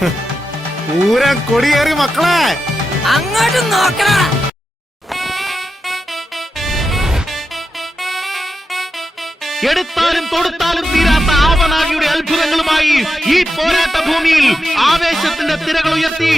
പൂരം കൊടിയേറി മക്കളെ, അങ്ങോട്ട് നോക്കണ. എടുത്താലും തൊടുത്താലും തീരാത്ത ആവനാഴിയുടെ അത്ഭുതങ്ങളുമായി ഈ പോരാട്ട ഭൂമിയിൽ ആവേശത്തിന്റെ തിരകൾ ഉയർത്തി